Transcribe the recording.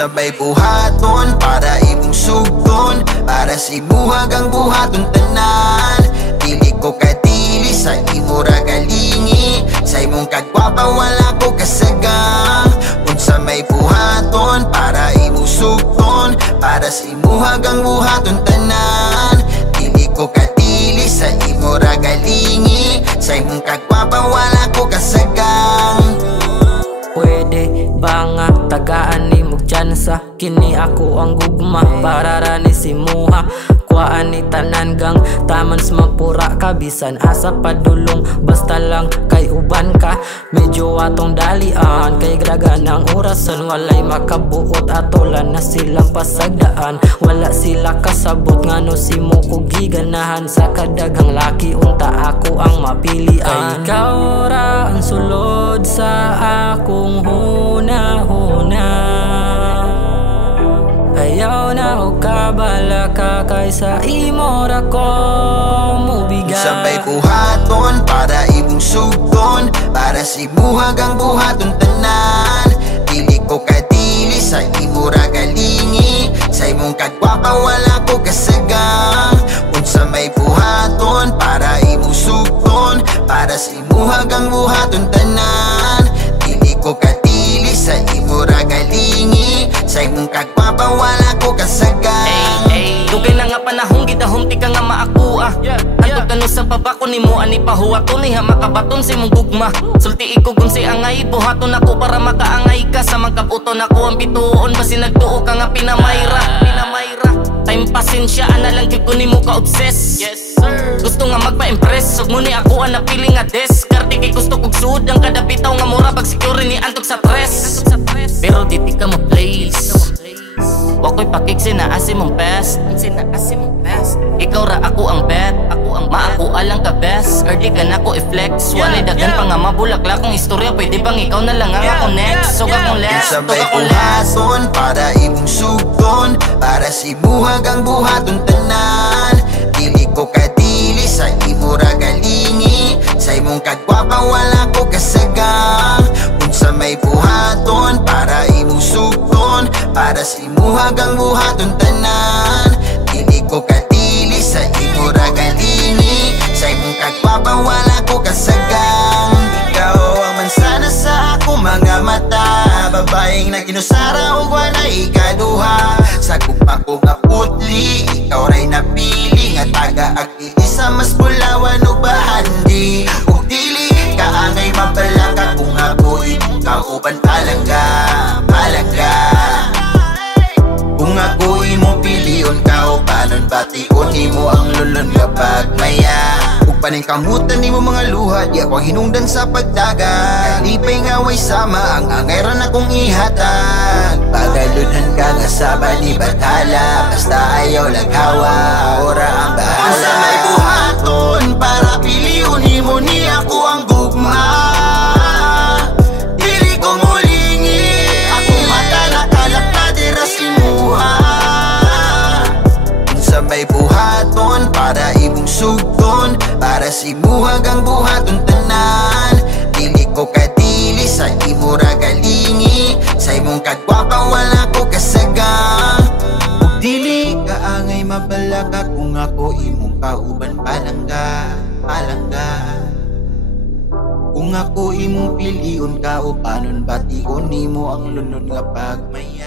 sabay buhaton para imong sugton, para si buhag ang buhaton tanan. Dili ko kadili sa imo ra galingi, sa imong kagwapa wala ko kasagang. Unsa may buhaton para imong sugton, para si buhag ang buhaton tanan. Dili ko kadili sa imo ra galingi, sa imong kagwapa wala ko kasagang. Pwede ba nga tagaan ni mo dyan sa kini ako ang gugma, para rani si muha kuhaan ni tanan gang tamans mapura kabisan asa padulong, basta lang kay uban ka. Medyo atong dalian kay gragan ang orasan, walay makabuot atolan na silang pasagdaan. Wala sila kasabot ngano si mo ko giganahan, sa kadagang laki unta ako ang mapilian. Kay ikaw ra ang sulod sa akong huna-huna, ayaw na o kabala ka kaysa imo ra ko mubiga. Sabay buhaton para imong sugton, para si buhag ang buhaton tanan. Dili ko kadili sa imo ra galingi, sa imong kagwapa wala ko kasagang. Unsa may buhaton para imong sugton, para si buhag ang buhaton tanan. Dili ko kadili sa imo ra galingi, sa imong kagwapa wala ko kasagang. Dugay na nga panahong gidahumti ka nga maakua, Antog ka no sa babako ni mo ani pahuwaton niha makabaton si mong gugma. Sulti ikugon si angay, buhaton ako para makaangay ka. Sa magkabuton ako ang bituon, basi nagtuo ka nga pinamayra. Time pasensya ana lang gyud ko nimo ka obsess. Gusto nga magpa-impress, ug muni ako ang napili nga diskarte, kay gusto kog sud ang kada bitaw nga mura pag secure ni antog sa tres. Pero diti ka mo place, wako'y pakigsin na asim mong best. Ikaw ra ako ang bet, maako alang ka best. Or di ka na ko i-flex, walay dagan pa nga mabulak kong istorya. Pwede bang ikaw na lang ang ako next? So akong last, sabay buhaton para imong sugton, para si buhag ang buhaton tanan. Dili ko kadili sa imo ra galingi, sa imong kagwapa wala ko kasagang. Unsa may buhaton para imong sugton, para si buhag ang buhaton tanan. Dili ko kadili sa imo ra galingi, sa imong kagwapa wala ko kasagang. Ikaw ang mansana sa ako mga mata, babaeng na ginusara ug walay ikaduha. Sa kupa ko nga putli, ikaw ray napili nga taga-akili sa mas bulawan ug bahandi. Ug dili kaangay mabalaka kung ako imong kauban palangga. Kung ako imong pilion ka o panon bation imo ang lulon kapag maya. Ug paning kamutan nimo mga luha, di ako hinungdan sa pagdagan. Lipay nga way sama ang angay ra na kong ihatag. Pagalunhan ka nga sa bali bathala, basta ayaw laghawa, ora ang bahala. Sa may buhaton para pilion imo ni ako ang gugma. Dili ko mulingi, akong mata nakalak na dira si muha. Unsa may buhaton para imong sugton, para si buhag ang buhaton tanan. Dili ko kadili sa imo ra galingi, sa imong kagwapa wala ko kasagang. Ug dili kaangay mabalaka kung ako imong kauban palangga. Kung ako imong pilion ka o panon bation nimo ang lunod nga pagmaya.